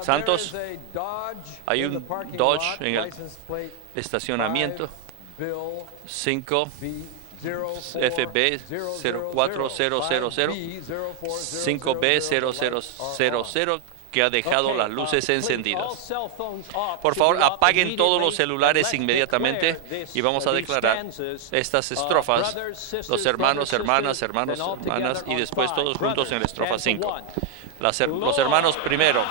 Santos, hay un Dodge en el estacionamiento 5 FB 04000 5B0000 que ha dejado las luces encendidas. Por favor, apaguen todos los celulares inmediatamente y vamos a declarar estas estrofas, los hermanos, hermanas, hermanos, hermanas, y después todos juntos en la estrofa 5. Los hermanos primero.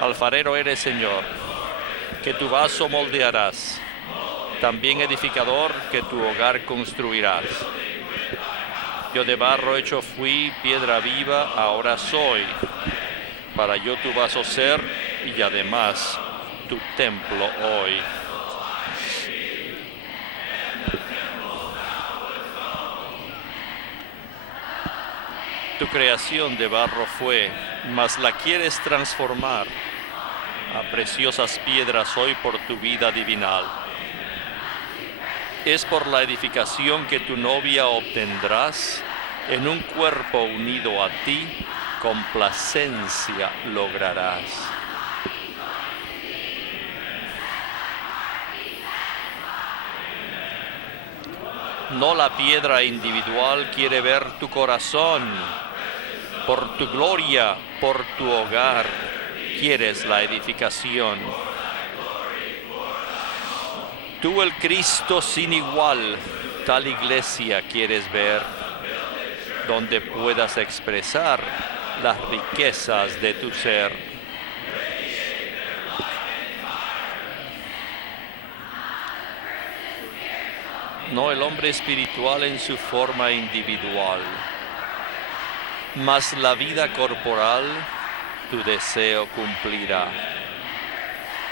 Alfarero eres, Señor, que tu vaso moldearás. También edificador, que tu hogar construirás. Yo de barro hecho fui, piedra viva, ahora soy. Para yo tu vaso ser y además tu templo hoy. Tu creación de barro fue, mas la quieres transformar a preciosas piedras hoy por tu vida divinal. Es por la edificación que tu novia obtendrás, en un cuerpo unido a ti, complacencia lograrás. No la piedra individual quiere ver tu corazón. Por tu gloria, por tu hogar, quieres la edificación. Tú, el Cristo sin igual, tal iglesia quieres ver, donde puedas expresar las riquezas de tu ser. No el hombre espiritual en su forma individual, mas la vida corporal tu deseo cumplirá.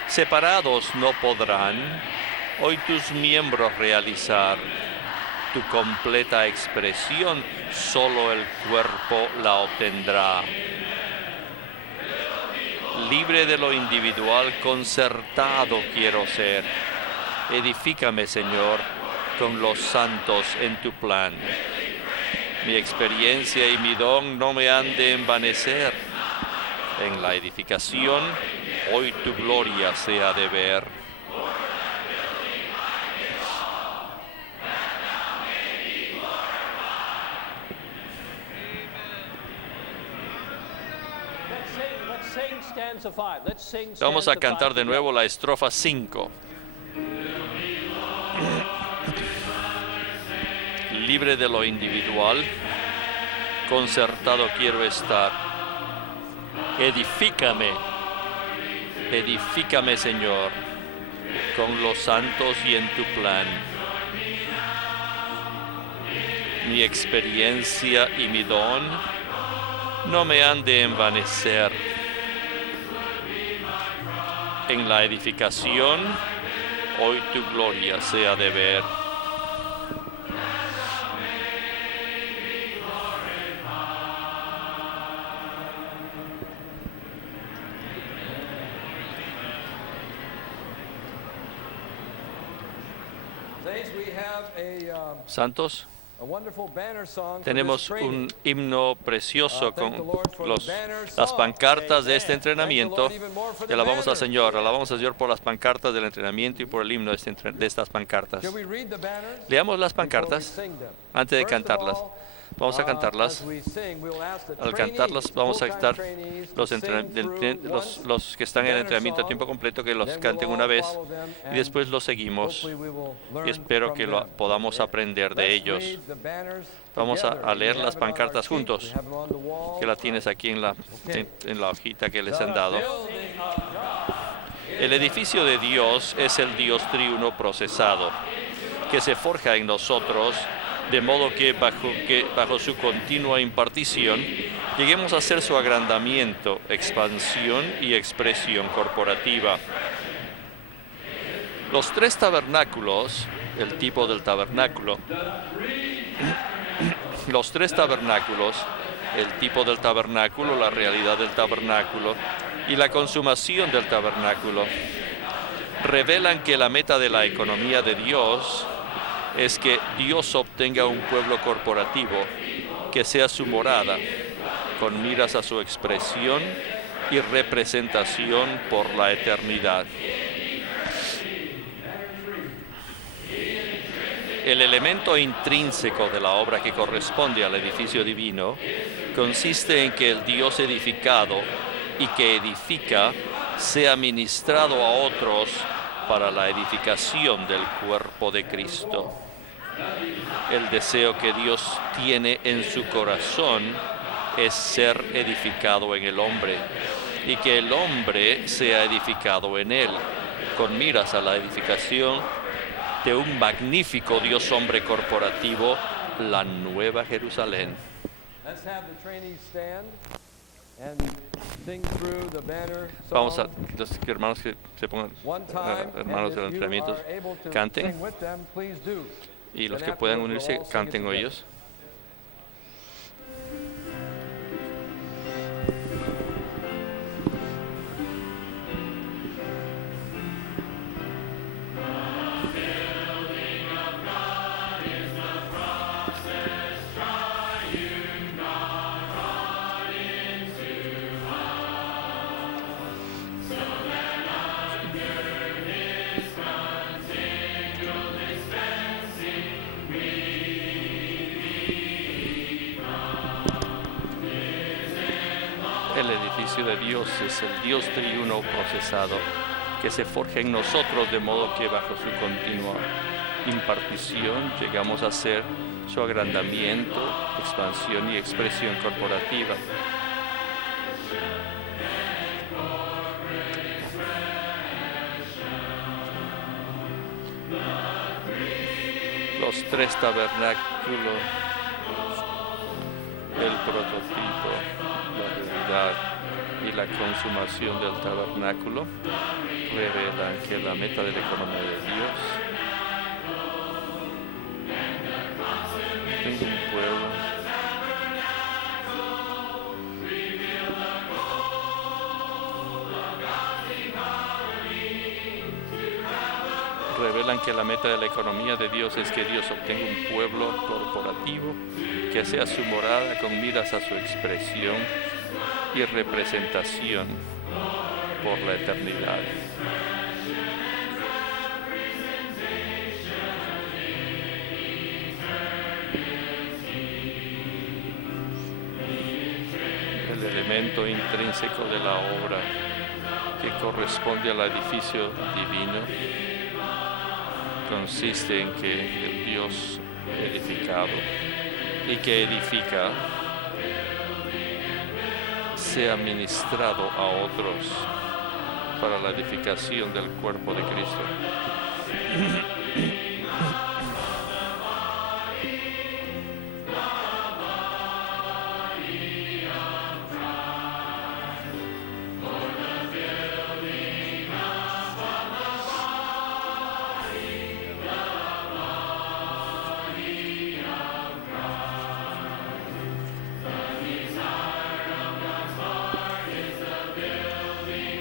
Separados no podrán hoy tus miembros realizar tu completa expresión, solo el cuerpo la obtendrá. Libre de lo individual, concertado quiero ser. Edifícame, Señor, con los santos en tu plan. Mi experiencia y mi don no me han de envanecer. En la edificación, hoy tu gloria se ha de ver. Vamos a cantar de nuevo la estrofa 5. Libre de lo individual, concertado quiero estar. Edifícame, edifícame, Señor, con los santos y en tu plan. Mi experiencia y mi don no me han de envanecer. En la edificación, hoy tu gloria se ha de ver. Santos, tenemos un himno precioso con las pancartas de este entrenamiento. Y alabamos al Señor por las pancartas del entrenamiento y por el himno de estas pancartas. Leamos las pancartas antes de cantarlas. Vamos a cantarlas. Al cantarlas vamos a estar los que están en el entrenamiento a tiempo completo, que los canten una vez y después los seguimos. Y espero que lo podamos aprender de ellos. Vamos a leer las pancartas juntos, que la tienes aquí en la hojita que les han dado. El edificio de Dios es el Dios triuno procesado, que se forja en nosotros, de modo que bajo su continua impartición lleguemos a hacer su agrandamiento, expansión y expresión corporativa. Los tres tabernáculos, el tipo del tabernáculo, los tres tabernáculos, el tipo del tabernáculo, la realidad del tabernáculo y la consumación del tabernáculo, revelan que la meta de la economía de Dios es que Dios obtenga un pueblo corporativo que sea su morada con miras a su expresión y representación por la eternidad. El elemento intrínseco de la obra que corresponde al edificio divino consiste en que el Dios edificado y que edifica sea ministrado a otros para la edificación del cuerpo de Cristo. El deseo que Dios tiene en su corazón es ser edificado en el hombre y que el hombre sea edificado en él, con miras a la edificación de un magnífico Dios hombre corporativo, la Nueva Jerusalén. Vamos a los hermanos que se pongan, hermanos de los entrenamientos, canten, y los que puedan unirse, canten ellos. El edificio de Dios es el Dios triuno procesado que se forja en nosotros, de modo que bajo su continua impartición llegamos a ser su agrandamiento, expansión y expresión corporativa. Los tres tabernáculos, el prototipo, la realidad y la consumación del tabernáculo revelan que la meta de la economía de Dios tengo un pueblo revelan que la meta de la economía de Dios es que Dios obtenga un pueblo corporativo que sea su morada con miras a su expresión y representación por la eternidad. El elemento intrínseco de la obra que corresponde al edificio divino consiste en que el Dios edificado y que edifica sea ministrado a otros para la edificación del cuerpo de Cristo.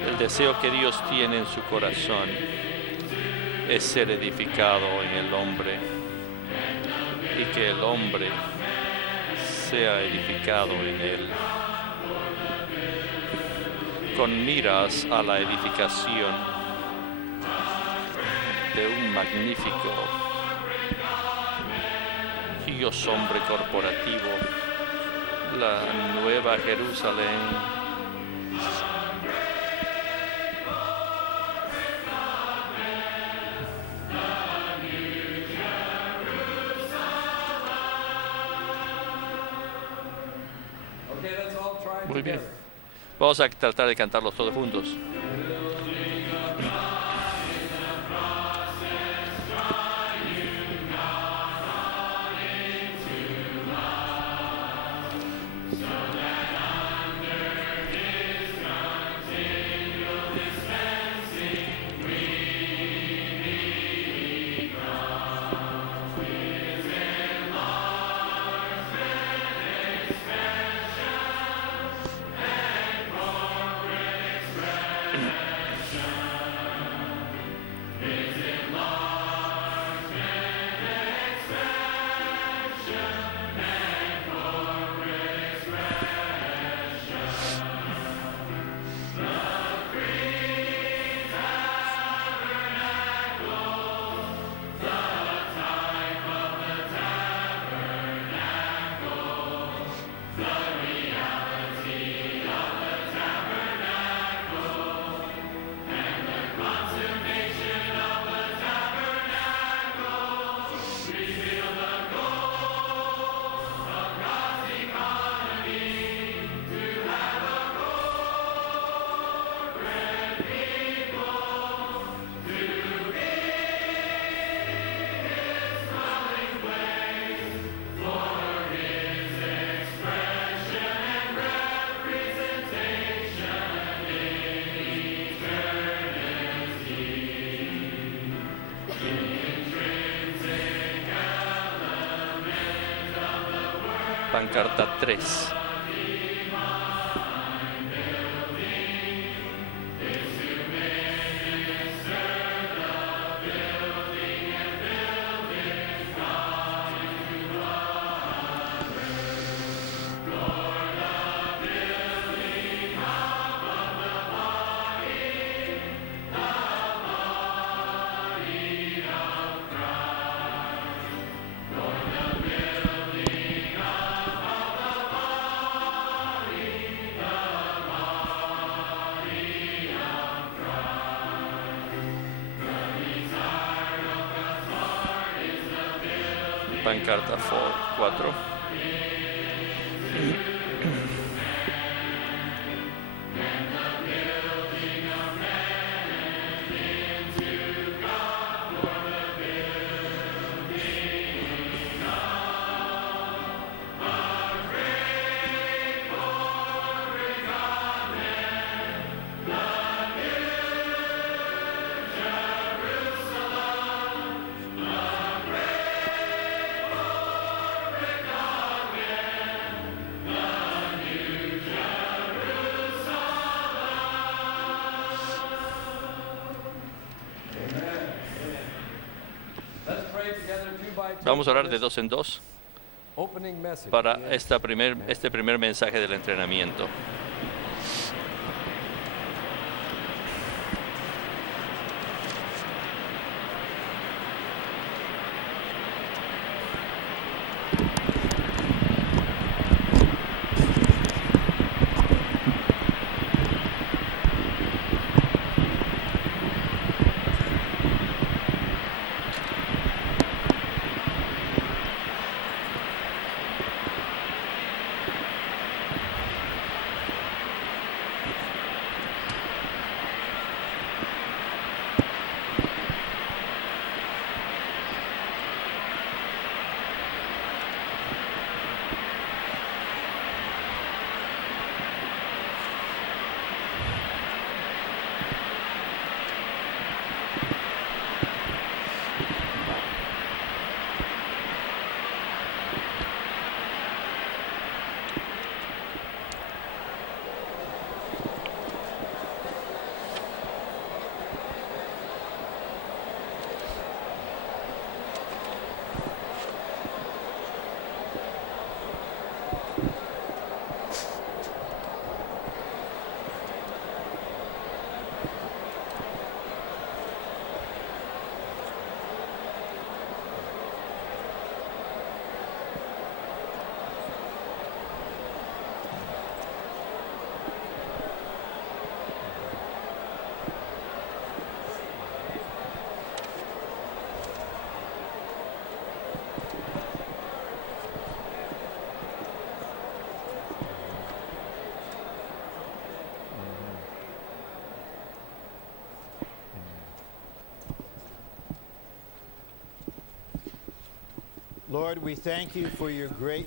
El deseo que Dios tiene en su corazón es ser edificado en el hombre y que el hombre sea edificado en él, con miras a la edificación de un magnífico Dios hombre corporativo, la Nueva Jerusalén. Muy bien. Vamos a tratar de cantarlos todos juntos. pancarta 3. Pancarta 4. Vamos a orar de 2 en 2 para este primer mensaje del entrenamiento.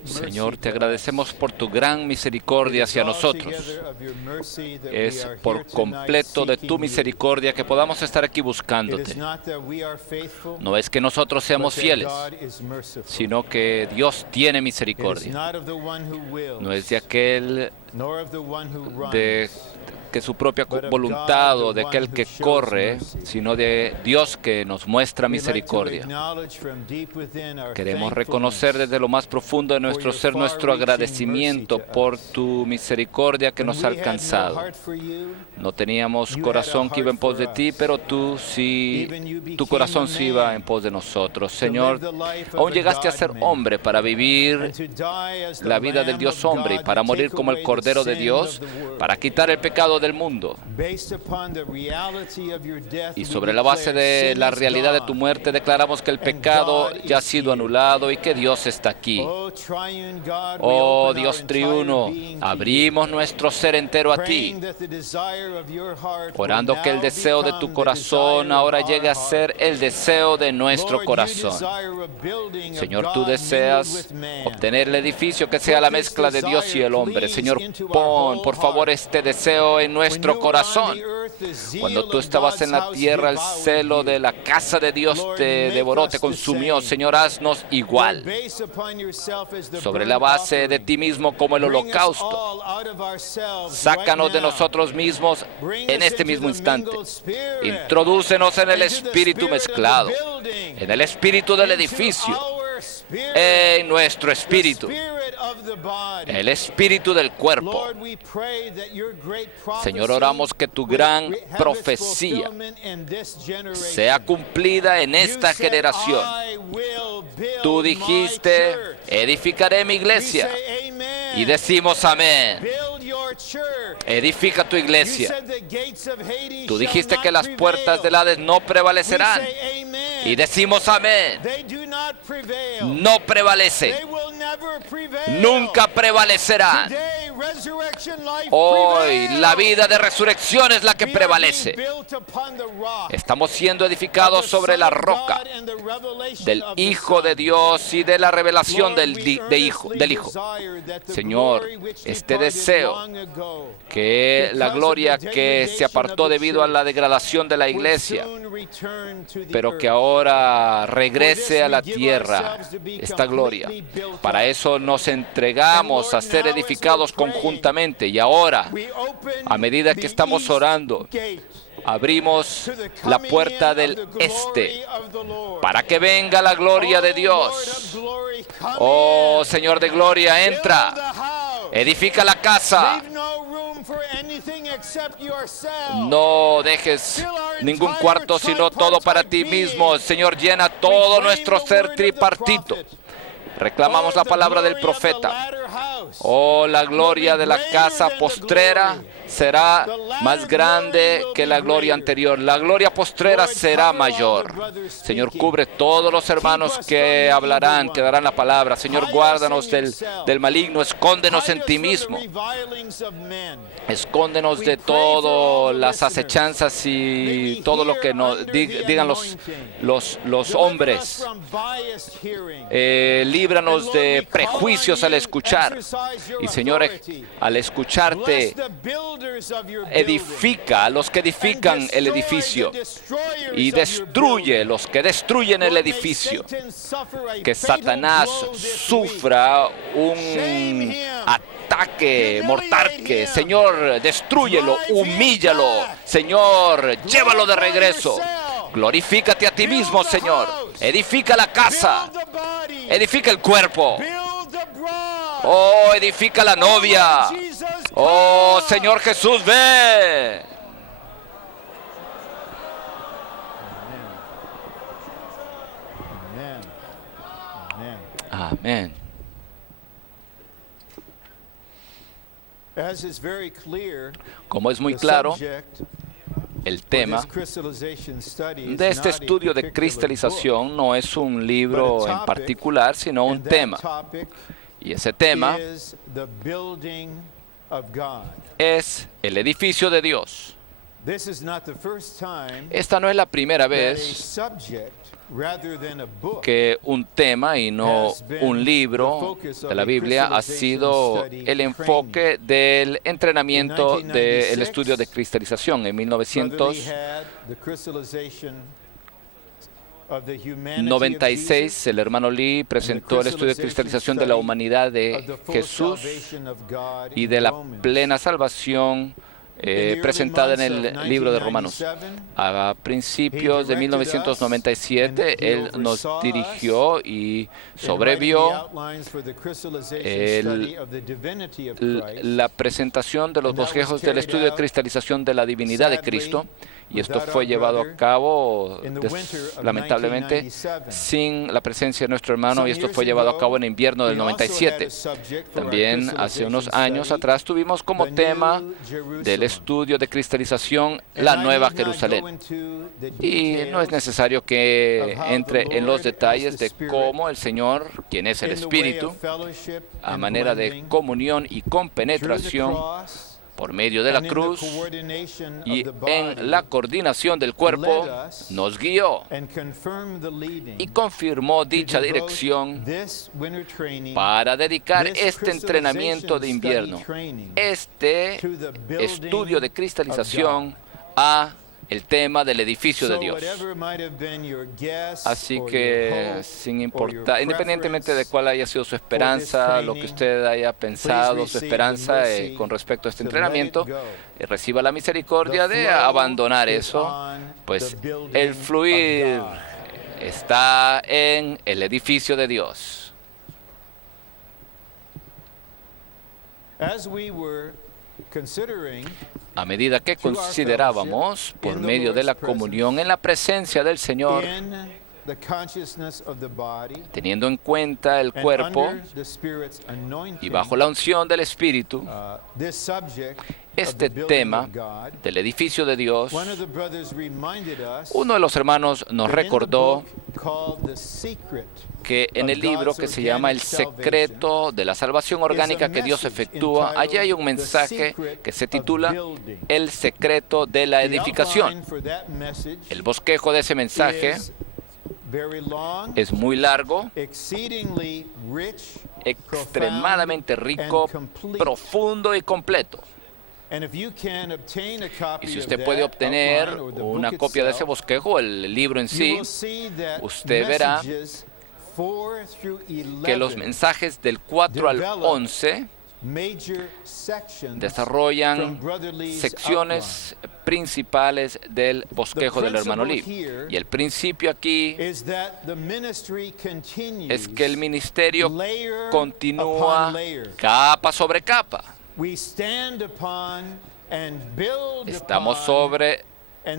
Señor, te agradecemos por tu gran misericordia hacia nosotros. Es por completo de tu misericordia que podamos estar aquí buscándote. No es que nosotros seamos fieles, sino que Dios tiene misericordia. No es de aquel que su propia voluntad o de aquel que corre, sino de Dios que nos muestra misericordia. Queremos reconocer desde lo más profundo de nuestro ser nuestro agradecimiento por tu misericordia que nos ha alcanzado. No teníamos corazón que iba en pos de ti, pero tú sí, tu corazón sí iba en pos de nosotros. Señor, aún llegaste a ser hombre para vivir la vida del Dios hombre y para morir como el Cordero de Dios, para quitar el pecado del mundo. Y sobre la base de la realidad de tu muerte declaramos que el pecado ya ha sido anulado y que Dios está aquí. Oh Dios triuno, abrimos nuestro ser entero a ti, orando que el deseo de tu corazón ahora llegue a ser el deseo de nuestro corazón. Señor, tú deseas obtener el edificio que sea la mezcla de Dios y el hombre. Señor, pon por favor este deseo en nuestro corazón. Cuando tú estabas en la tierra, el celo de la casa de Dios te devoró, te consumió. Señor, haznos igual, sobre la base de ti mismo como el holocausto. Sácanos de nosotros mismos en este mismo instante. Introdúcenos en el espíritu mezclado, en el espíritu del edificio, en nuestro espíritu, el espíritu del cuerpo. Señor, oramos que tu gran profecía sea cumplida en esta generación. Tú dijiste, edificaré mi iglesia. Y decimos amén. Edifica tu iglesia. Tú dijiste que las puertas del Hades no prevalecerán. Y decimos amén. No prevalece. Nunca prevalecerán. Hoy la vida de resurrección es la que prevalece. Estamos siendo edificados sobre la roca del Hijo de Dios y de la revelación del Hijo. Señor, este deseo que la gloria que se apartó debido a la degradación de la iglesia, pero que ahora regrese a la tierra, esta gloria. Para eso nos entregamos a ser edificados conjuntamente. Y ahora, a medida que estamos orando, abrimos la puerta del este para que venga la gloria de Dios. Oh, Señor de gloria, entra. Edifica la casa. No dejes ningún cuarto, sino todo para ti mismo. Señor, llena todo nuestro ser tripartito. Reclamamos la palabra del profeta. Oh, la gloria de la casa postrera será más grande que la gloria anterior. La gloria postrera será mayor. Señor, cubre todos los hermanos que hablarán, que darán la palabra. Señor, guárdanos del maligno. Escóndenos en ti mismo. Escóndenos de todas las acechanzas y todo lo que nos digan los hombres. Líbranos de prejuicios al escuchar. Y Señor, al escucharte, edifica a los que edifican el edificio y destruye los que destruyen el edificio. Que Satanás sufra un ataque mortal. Señor, destrúyelo, humíllalo. Señor, llévalo de regreso. Glorifícate a ti mismo, Señor. Edifica la casa. Edifica el cuerpo. Oh, edifica la novia. Oh, Señor Jesús, ve. Amén. Como es muy claro, el tema de este estudio de cristalización no es un libro en particular, sino un tema. Y ese tema es el edificio de Dios. Esta no es la primera vez que un tema y no un libro de la Biblia ha sido el enfoque del entrenamiento del estudio de cristalización. En 1996, el hermano Lee presentó el estudio de cristalización de la humanidad de Jesús y de la plena salvación presentada en el libro de Romanos. A principios de 1997, él nos dirigió y sobrevió la presentación de los bosquejos del estudio de cristalización de la divinidad de Cristo. Y esto fue llevado a cabo, lamentablemente, sin la presencia de nuestro hermano, y esto fue llevado a cabo en invierno del 97. También hace unos años atrás tuvimos como tema del estudio de cristalización la Nueva Jerusalén. Y no es necesario que entre en los detalles de cómo el Señor, quien es el Espíritu, a manera de comunión y compenetración, por medio de la cruz y en la coordinación del cuerpo, nos guió y confirmó dicha dirección para dedicar este entrenamiento de invierno, este estudio de cristalización a el tema del edificio de Dios. Así que, sin importar, independientemente de cuál haya sido su esperanza, lo que usted haya pensado, su esperanza con respecto a este entrenamiento, reciba la misericordia de abandonar eso, pues el fluir está en el edificio de Dios. A medida que considerábamos por medio de la comunión en la presencia del Señor, teniendo en cuenta el cuerpo y bajo la unción del Espíritu, este tema del edificio de Dios, uno de los hermanos nos recordó que en el libro que se llama El secreto de la salvación orgánica que Dios efectúa, allí hay un mensaje que se titula El secreto de la edificación. El bosquejo de ese mensaje es muy largo, extremadamente rico, profundo y completo. Y si usted puede obtener una copia de ese bosquejo, el libro en sí, usted verá que los mensajes del 4 al 11 desarrollan secciones principales del bosquejo del hermano Lee. Y el principio aquí es que el ministerio continúa capa sobre capa. Estamos sobre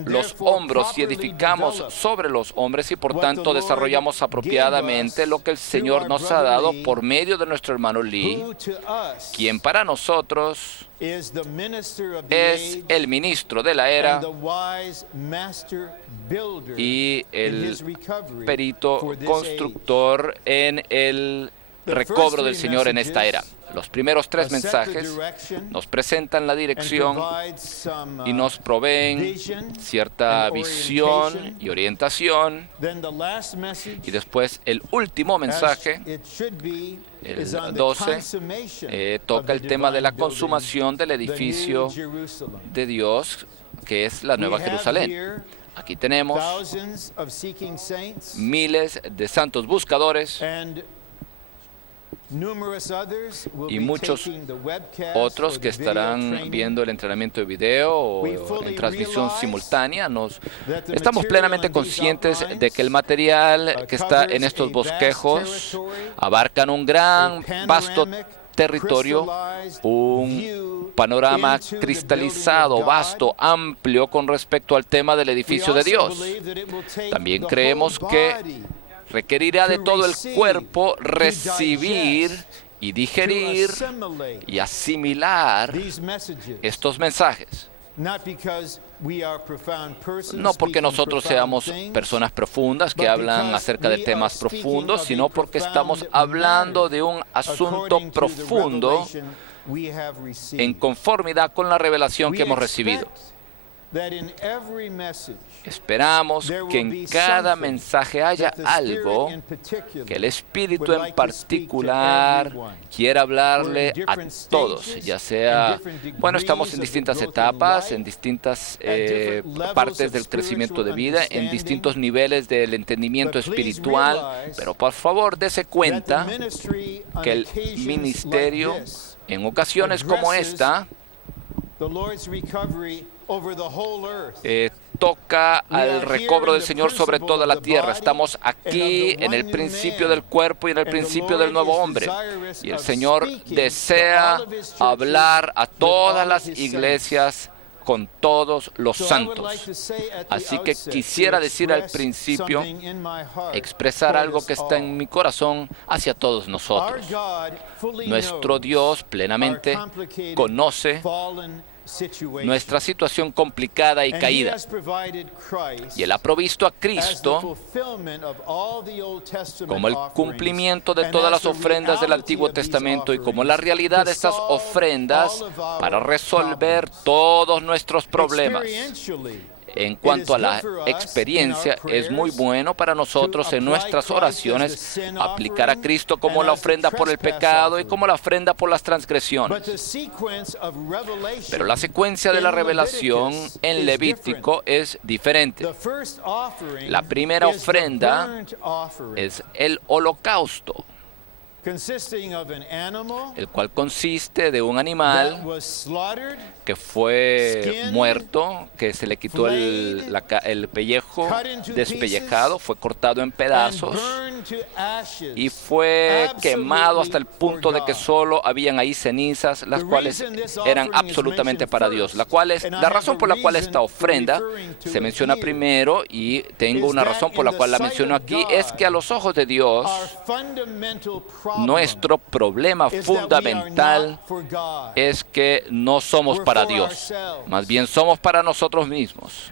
los hombros y edificamos sobre los hombres y por tanto desarrollamos apropiadamente lo que el Señor nos ha dado por medio de nuestro hermano Lee, quien para nosotros es el ministro de la era y el perito constructor en el recobro del Señor en esta era. Los primeros tres mensajes nos presentan la dirección y nos proveen cierta visión y orientación. Y después el último mensaje, el 12, toca el tema de la consumación del edificio de Dios, que es la Nueva Jerusalén. Aquí tenemos miles de santos buscadores y muchos otros que estarán viendo el entrenamiento de video o en transmisión simultánea. Estamos plenamente conscientes de que el material que está en estos bosquejos abarcan un gran, vasto territorio, un panorama cristalizado, vasto, amplio con respecto al tema del edificio de Dios. También creemos que requerirá de todo el cuerpo recibir y digerir y asimilar estos mensajes. No porque nosotros seamos personas profundas que hablan acerca de temas profundos, sino porque estamos hablando de un asunto profundo en conformidad con la revelación que hemos recibido. Esperamos que en cada mensaje haya algo que el Espíritu en particular quiera hablarle a todos, ya sea, bueno, estamos en distintas etapas, en distintas partes del crecimiento de vida, en distintos niveles del entendimiento espiritual, pero por favor dése cuenta que el ministerio en ocasiones como esta toca al recobro del Señor sobre toda la tierra. Estamos aquí en el principio del cuerpo y en el principio del nuevo hombre. Y el Señor desea hablar a todas las iglesias con todos los santos. Así que quisiera decir al principio, expresar algo que está en mi corazón hacia todos nosotros. Nuestro Dios plenamente conoce nuestra situación complicada y caída. Y Él ha provisto a Cristo como el cumplimiento de todas las ofrendas del Antiguo Testamento y como la realidad de estas ofrendas para resolver todos nuestros problemas. En cuanto a la experiencia, es muy bueno para nosotros en nuestras oraciones aplicar a Cristo como la ofrenda por el pecado y como la ofrenda por las transgresiones. Pero la secuencia de la revelación en Levítico es diferente. La primera ofrenda es el holocausto, el cual consiste de un animal que fue muerto, que se le quitó el pellejo despellejado, fue cortado en pedazos y fue quemado hasta el punto de que solo habían ahí cenizas, las cuales eran absolutamente para Dios. La razón por la cual esta ofrenda se menciona primero, y tengo una razón por la cual la menciono aquí, es que a los ojos de Dios, nuestro problema fundamental es que no somos para Dios, más bien somos para nosotros mismos.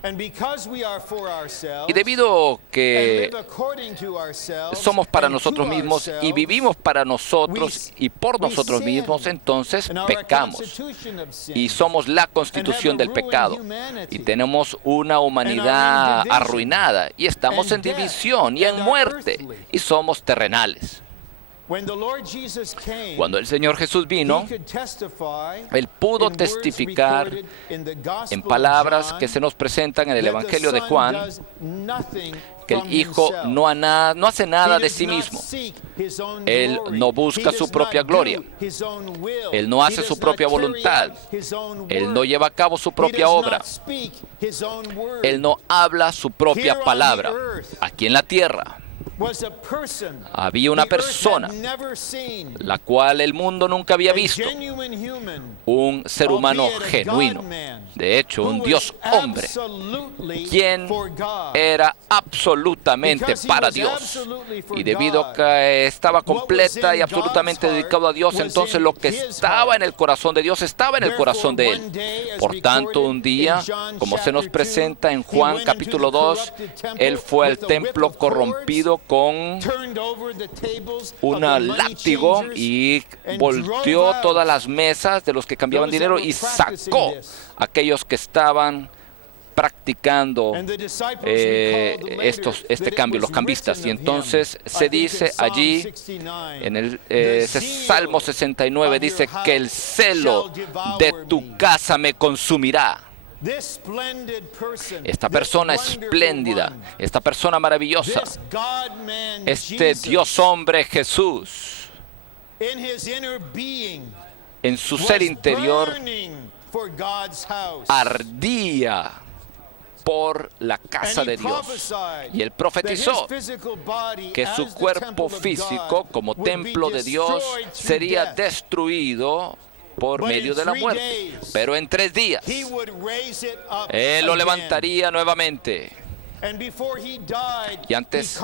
Y debido a que somos para nosotros mismos y vivimos para nosotros y por nosotros mismos, entonces pecamos y somos la constitución del pecado y tenemos una humanidad arruinada y estamos en división y en muerte y somos terrenales. Cuando el Señor Jesús vino, Él pudo testificar en palabras que se nos presentan en el Evangelio de Juan, que el Hijo no hace nada de sí mismo. Él no busca su propia gloria. Él no hace su propia voluntad. Él no lleva a cabo su propia obra. Él no habla su propia palabra. Aquí en la tierra había una persona, la cual el mundo nunca había visto, un ser humano genuino, de hecho un Dios hombre, quien era absolutamente para Dios, y debido a que estaba completa y absolutamente dedicado a Dios, entonces lo que estaba en el corazón de Dios estaba en el corazón de Él. Por tanto, un día, como se nos presenta en Juan capítulo 2, Él fue al templo corrompido con un látigo y volteó todas las mesas de los que cambiaban dinero y sacó a aquellos que estaban practicando este cambio, los cambistas. Y entonces se dice allí, en el Salmo 69, dice que el celo de tu casa me consumirá. Esta persona espléndida, esta persona maravillosa, este Dios hombre Jesús, en su ser interior ardía por la casa de Dios. Y él profetizó que su cuerpo físico, como templo de Dios, sería destruido por medio de la muerte. Pero en 3 días, Él lo levantaría nuevamente. Y antes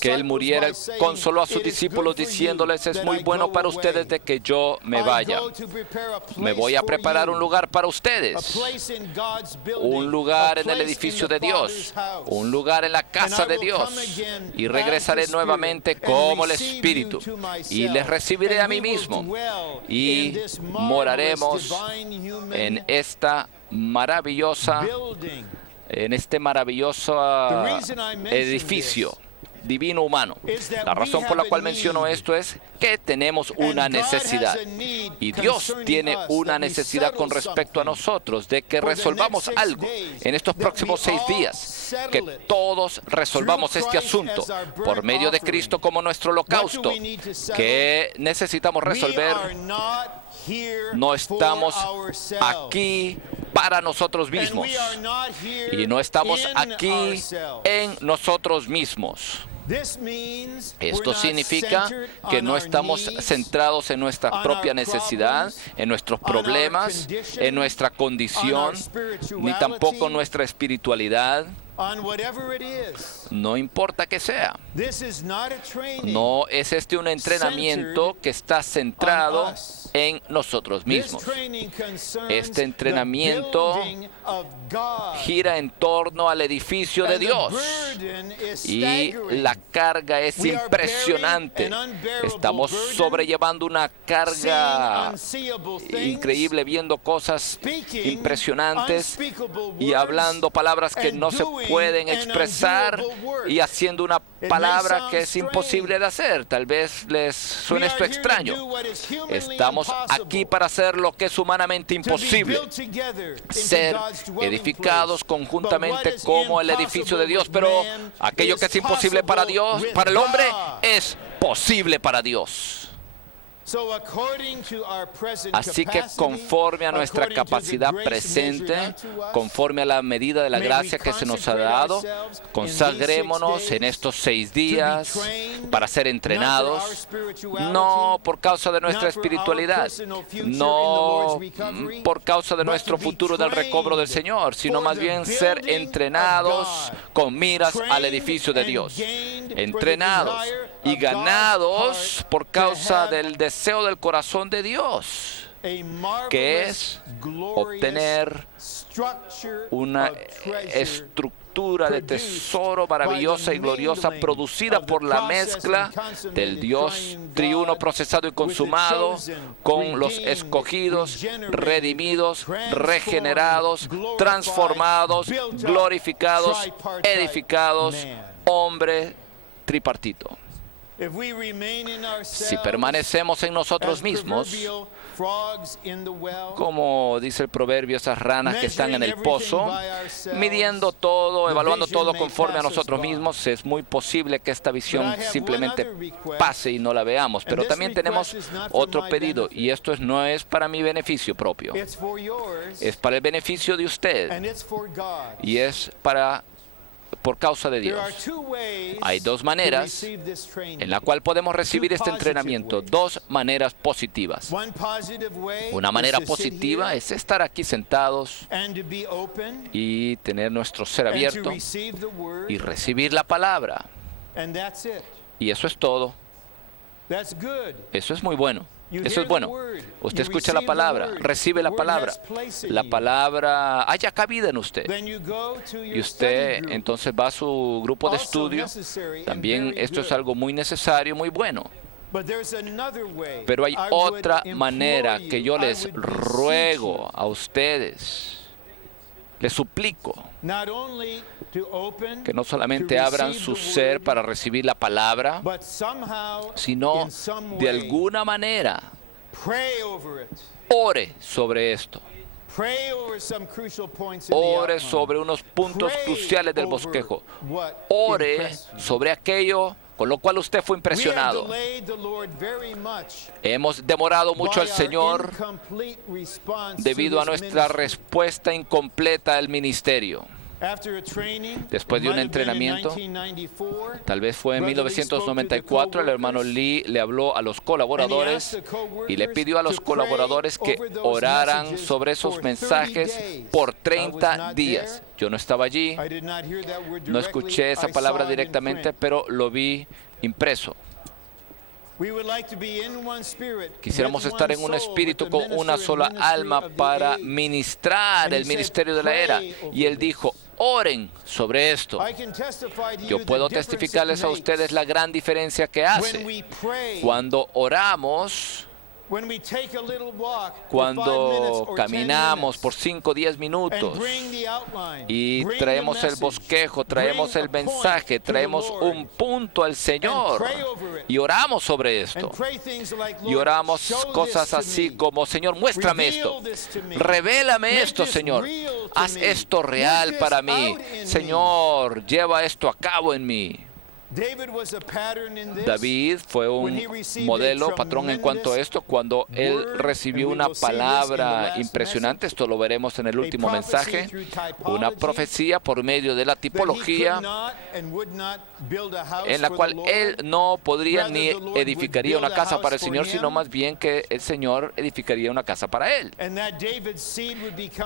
que Él muriera, Él consoló a sus discípulos diciéndoles: es muy bueno para ustedes de que yo me vaya. Me voy a preparar un lugar para ustedes, un lugar en el edificio de Dios, un lugar en la casa de Dios, y regresaré nuevamente como el Espíritu y les recibiré a mí mismo y moraremos en este maravilloso edificio divino humano. La razón por la cual menciono esto es que tenemos una necesidad, y Dios tiene una necesidad con respecto a nosotros de que resolvamos algo en estos próximos 6 días, que todos resolvamos este asunto por medio de Cristo como nuestro holocausto. ¿Qué necesitamos resolver? No estamos aquí para nosotros mismos, y no estamos aquí en nosotros mismos. Esto significa que no estamos centrados en nuestra propia necesidad, en nuestros problemas, en nuestra condición, ni tampoco en nuestra espiritualidad, No importa que sea. No es un entrenamiento que está centrado en nosotros mismos. Este entrenamiento gira en torno al edificio de Dios y la carga es impresionante. Estamos sobrellevando una carga increíble, viendo cosas impresionantes y hablando palabras que no se pueden expresar y haciendo una palabra que es imposible de hacer. Tal vez les suene esto extraño. Estamos aquí para hacer lo que es humanamente imposible, ser edificados conjuntamente como el edificio de Dios, pero aquello que es imposible para Dios, para el hombre, es posible para Dios. Así que conforme a nuestra capacidad presente, conforme a la medida de la gracia que se nos ha dado, consagrémonos en estos 6 días para ser entrenados, no por causa de nuestra espiritualidad, no por causa de nuestro futuro del recobro del Señor, sino más bien ser entrenados con miras al edificio de Dios, entrenados y ganados por causa del deseo del corazón de Dios, que es obtener una estructura de tesoro maravillosa y gloriosa producida por la mezcla del Dios triuno procesado y consumado con los escogidos, redimidos, regenerados, transformados, glorificados, edificados, hombre tripartito. Si permanecemos en nosotros mismos, como dice el proverbio, esas ranas que están en el pozo, midiendo todo, evaluando todo conforme a nosotros mismos, es muy posible que esta visión simplemente pase y no la veamos. Pero también tenemos otro pedido, y esto no es para mi beneficio propio, es para el beneficio de usted, y es por causa de Dios. Hay 2 maneras en la cual podemos recibir este entrenamiento, 2 maneras positivas. Una manera positiva es estar aquí sentados y tener nuestro ser abierto y recibir la palabra. Y eso es todo. Eso es muy bueno. Eso es bueno. Usted escucha la palabra, recibe la palabra. La palabra haya cabida en usted. Y usted entonces va a su grupo de estudio. También esto es algo muy necesario, muy bueno. Pero hay otra manera que yo les ruego a ustedes, les suplico, que no solamente abran su ser para recibir la palabra, sino de alguna manera ore sobre esto. Ore sobre unos puntos cruciales del bosquejo. Ore sobre aquello con lo cual usted fue impresionado. Hemos demorado mucho al Señor debido a nuestra respuesta incompleta al ministerio. Después de un entrenamiento, tal vez fue en 1994, el hermano Lee le habló a los colaboradores y le pidió a los colaboradores que oraran sobre esos mensajes por 30 días. Yo no estaba allí, no escuché esa palabra directamente, pero lo vi impreso. Quisiéramos estar en un espíritu con una sola alma para ministrar el ministerio de la era. Y él dijo, oren sobre esto. Yo puedo testificarles a ustedes la gran diferencia que hace. Cuando oramos, cuando caminamos por 5 o 10 minutos y traemos el bosquejo, traemos el mensaje, traemos un punto al Señor y oramos sobre esto. Y oramos cosas así como, Señor, muéstrame esto, revélame esto, Señor, haz esto real para mí, Señor, lleva esto a cabo en mí. David fue un modelo, patrón en cuanto a esto, cuando él recibió una palabra impresionante, esto lo veremos en el último mensaje, una profecía por medio de la tipología, en la cual él no podría ni edificaría una casa para el Señor, sino más bien que el Señor edificaría una casa para él.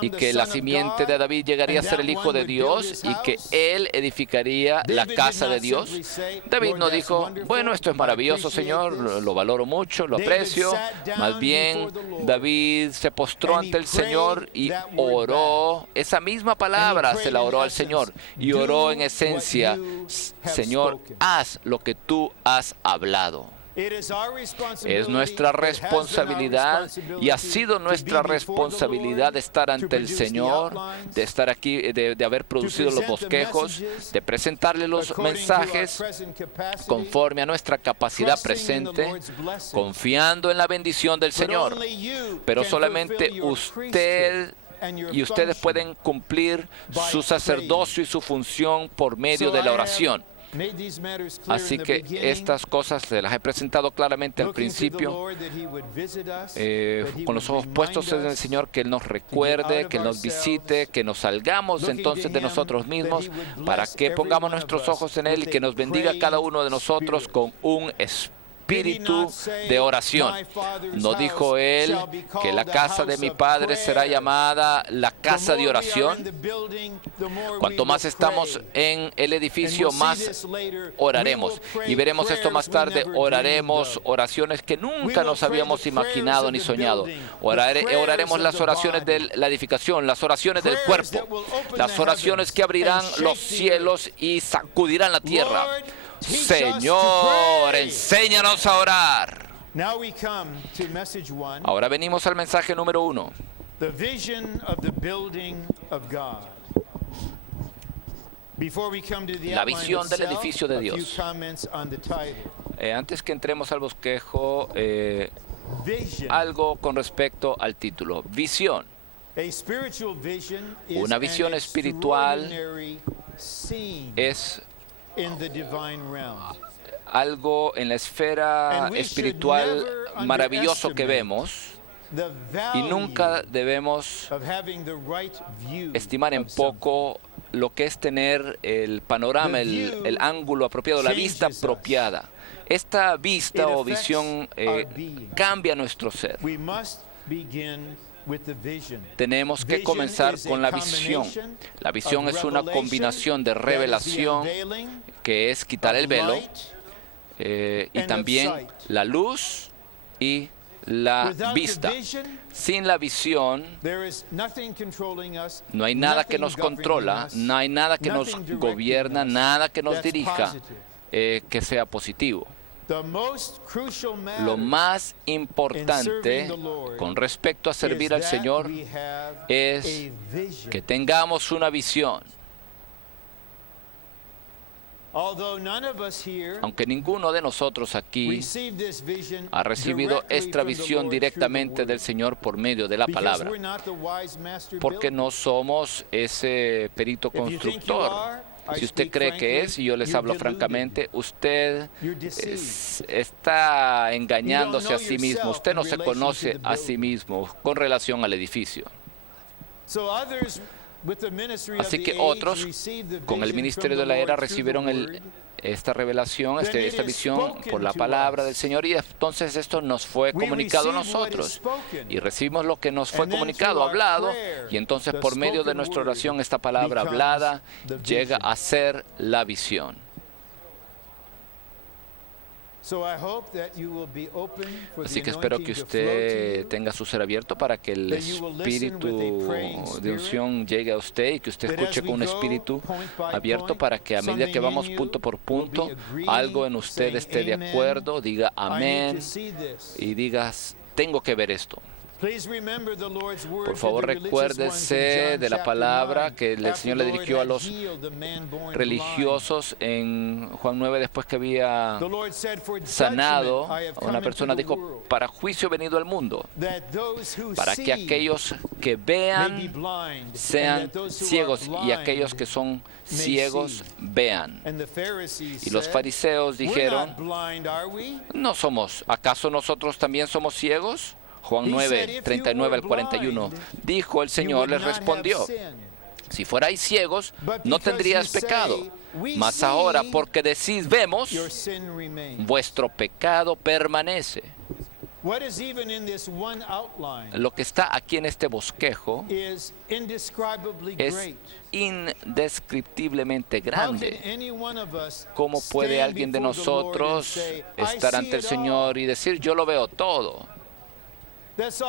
Y que la simiente de David llegaría a ser el Hijo de Dios y que él edificaría la casa de Dios. David no dijo, bueno, esto es maravilloso, Señor, lo valoro mucho, lo aprecio. Más bien, David se postró ante el Señor y oró. Esa misma palabra se la oró al Señor. Y oró en esencia, Señor, haz lo que tú has hablado. Es nuestra responsabilidad y ha sido nuestra responsabilidad de estar ante el Señor, de estar aquí, de haber producido los bosquejos, de presentarle los mensajes conforme a nuestra capacidad presente, confiando en la bendición del Señor. Pero solamente usted y ustedes pueden cumplir su sacerdocio y su función por medio de la oración. Así que estas cosas se las he presentado claramente al principio, con los ojos puestos en el Señor, que Él nos recuerde, que Él nos visite, que nos salgamos entonces de nosotros mismos, para que pongamos nuestros ojos en Él y que nos bendiga a cada uno de nosotros con un espíritu de oración. ¿No dijo Él que la casa de mi Padre será llamada la casa de oración? Cuanto más estamos en el edificio, más oraremos. Y veremos esto más tarde. Oraremos oraciones que nunca nos habíamos imaginado ni soñado. Oraremos las oraciones de la edificación, las oraciones del cuerpo, las oraciones que abrirán los cielos y sacudirán la tierra. Señor, enséñanos a orar. Ahora venimos al mensaje número 1. La visión del edificio de Dios. Antes que entremos al bosquejo, algo con respecto al título. Visión. Una visión espiritual es algo en la esfera espiritual maravilloso que vemos, y nunca debemos estimar en poco lo que es tener el panorama, el ángulo apropiado, la vista apropiada. Esta vista o visión cambia nuestro ser. Tenemos que comenzar con la visión. La visión es una combinación de revelación, que es quitar el velo, y también la luz y la vista. Sin la visión, no hay nada que nos controla, no hay nada que nos gobierna, nada que nos dirija que sea positivo. Lo más importante con respecto a servir al Señor es que tengamos una visión. Aunque ninguno de nosotros aquí ha recibido esta visión directamente del Señor por medio de la palabra, porque no somos ese perito constructor. Si usted cree que es, y yo les hablo francamente, usted está engañándose a sí mismo. Usted no se conoce a sí mismo con relación al edificio. Así que otros, con el ministerio de la era, recibieron esta revelación, esta visión por la palabra del Señor, y entonces esto nos fue comunicado a nosotros. Y recibimos lo que nos fue comunicado, hablado, y entonces por medio de nuestra oración esta palabra hablada llega a ser la visión. Así que espero que usted tenga su ser abierto para que el espíritu de unción llegue a usted y que usted escuche con un espíritu abierto para que a medida que vamos punto por punto, algo en usted esté de acuerdo, diga amén y digas, tengo que ver esto. Por favor, recuérdese de la palabra que el Señor le dirigió a los religiosos en Juan 9, después que había sanado a una persona. Dijo, para juicio he venido al mundo, para que aquellos que vean sean ciegos y aquellos que son ciegos vean. Y los fariseos dijeron, ¿no somos, acaso nosotros también somos ciegos? Juan 9, 39 al 41. Dijo el Señor, les respondió, si fuerais ciegos, no tendríais pecado. Mas ahora, porque decís vemos, vuestro pecado permanece. Lo que está aquí en este bosquejo es indescriptiblemente grande. ¿Cómo puede alguien de nosotros estar ante el Señor y decir, yo lo veo todo? Es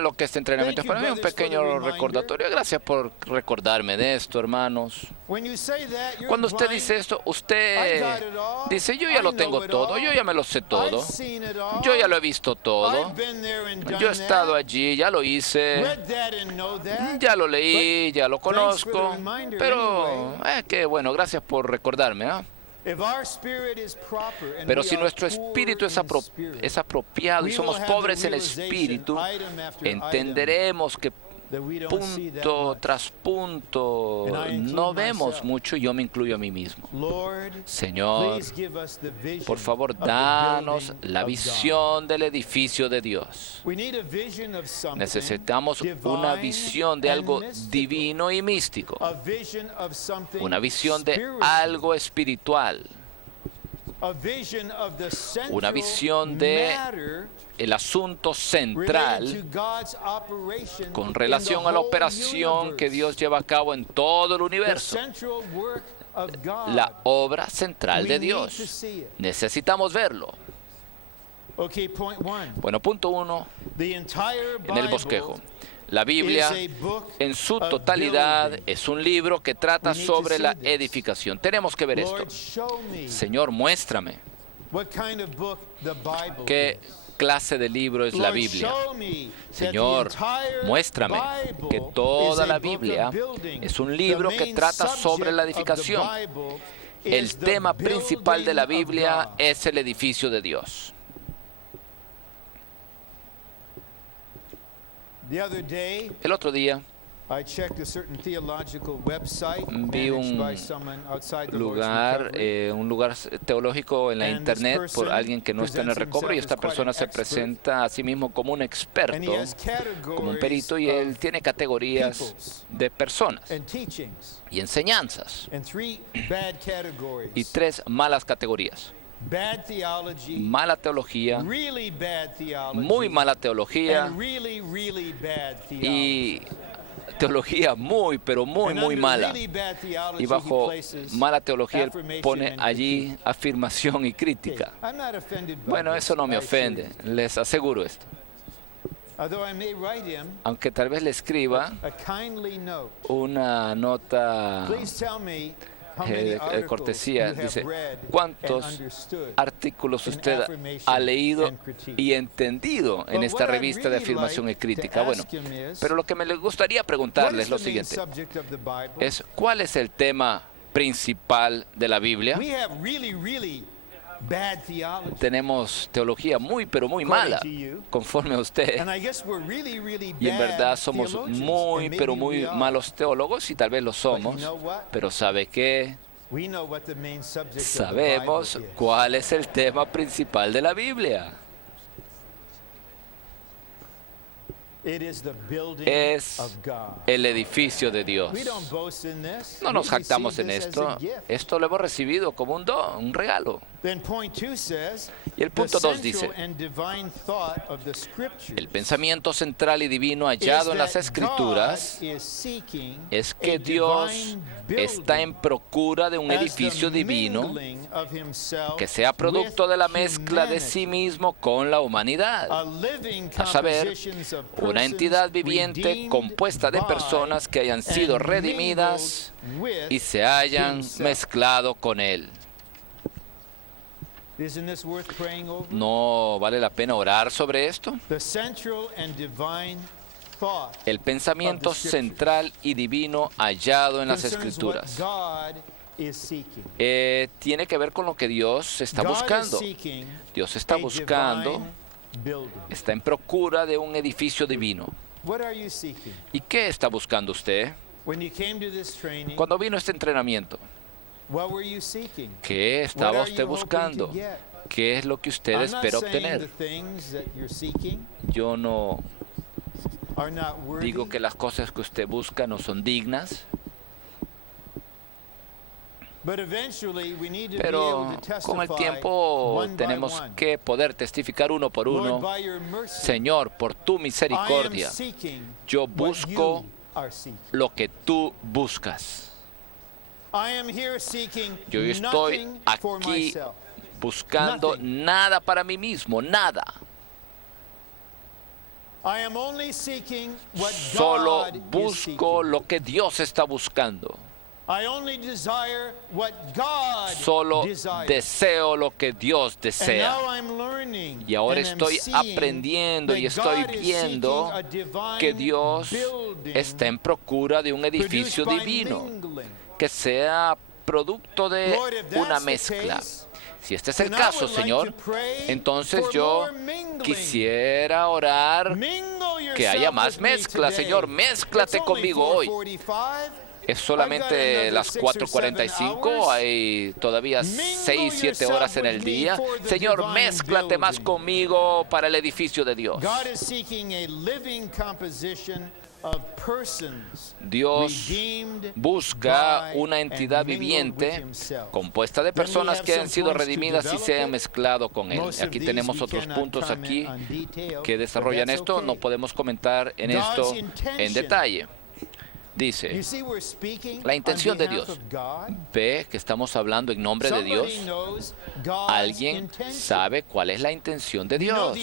lo que este entrenamiento es para mí, un pequeño recordatorio. Gracias por recordarme de esto, hermanos. Cuando usted dice esto, usted dice, yo ya lo tengo todo, yo ya me lo sé todo, yo ya lo he visto todo, yo he estado allí, ya lo hice, ya lo leí, ya lo conozco, pero qué bueno, gracias por recordarme, ¿eh? Pero si nuestro espíritu es apropiado y somos pobres en espíritu, entenderemos que punto tras punto no vemos mucho, yo me incluyo a mí mismo. Señor, por favor, danos la visión del edificio de Dios. Necesitamos una visión de algo divino y místico, una visión de algo espiritual, una visión de el asunto central con relación a la operación que Dios lleva a cabo en todo el universo. La obra central de Dios. Necesitamos verlo. Bueno, punto 1, en el bosquejo. La Biblia en su totalidad es un libro que trata sobre la edificación. Tenemos que ver esto. Señor, muéstrame qué clase de libro es la Biblia. Señor, muéstrame que toda la Biblia es un libro que trata sobre la edificación. El tema principal de la Biblia es el edificio de Dios. El otro día vi un lugar teológico en la internet por alguien que no está en el recobro, y esta persona se presenta a sí mismo como un experto, como un perito, y él tiene categorías de personas y enseñanzas y 3 malas categorías. Mala teología, muy mala teología y teología muy, pero muy, muy mala. Y bajo mala teología él pone allí afirmación y crítica. Bueno, eso no me ofende, les aseguro esto. Aunque tal vez le escriba una nota cortesía, dice, ¿cuántos artículos usted ha leído y entendido en esta revista de afirmación y crítica? Bueno, pero lo que me gustaría preguntarles es lo siguiente, es ¿cuál es el tema principal de la Biblia? Tenemos teología muy, pero muy mala, conforme a usted. Y en verdad somos muy, pero muy malos teólogos, y tal vez lo somos. Pero ¿sabe qué? Sabemos cuál es el tema principal de la Biblia. Es el edificio de Dios. No nos jactamos en esto. Esto lo hemos recibido como un don, un regalo. Y el punto 2 dice, el pensamiento central y divino hallado en las Escrituras es que Dios está en procura de un edificio divino que sea producto de la mezcla de sí mismo con la humanidad, a saber, una entidad viviente compuesta de personas que hayan sido redimidas y se hayan mezclado con Él. ¿No vale la pena orar sobre esto? El pensamiento central y divino hallado en las Escrituras tiene que ver con lo que Dios está buscando. Dios está buscando, está en procura de un edificio divino. ¿Y qué está buscando usted? Cuando vino este entrenamiento, ¿qué estaba usted buscando? ¿Qué es lo que usted espera obtener? Yo no digo que las cosas que usted busca no son dignas, pero con el tiempo tenemos que poder testificar uno por uno. Señor, por tu misericordia, yo busco lo que tú buscas. Yo estoy aquí buscando nada para mí mismo, nada. Solo busco lo que Dios está buscando. Solo deseo lo que Dios desea. Y ahora estoy aprendiendo y estoy viendo que Dios está en procura de un edificio divino, que sea producto de una mezcla. Si este es el caso, Señor, entonces yo quisiera orar que haya más mezcla. Señor, mézclate conmigo hoy. Es solamente las 4:45, hay todavía 6, 7 horas en el día. Señor, mézclate más conmigo para el edificio de Dios. Dios busca una entidad viviente compuesta de personas que han sido redimidas y se han mezclado con Él. Aquí tenemos otros puntos aquí que desarrollan esto. No podemos comentar en esto en detalle. Dice, la intención de Dios. Ve que estamos hablando en nombre de Dios. ¿Alguien sabe cuál es la intención de Dios?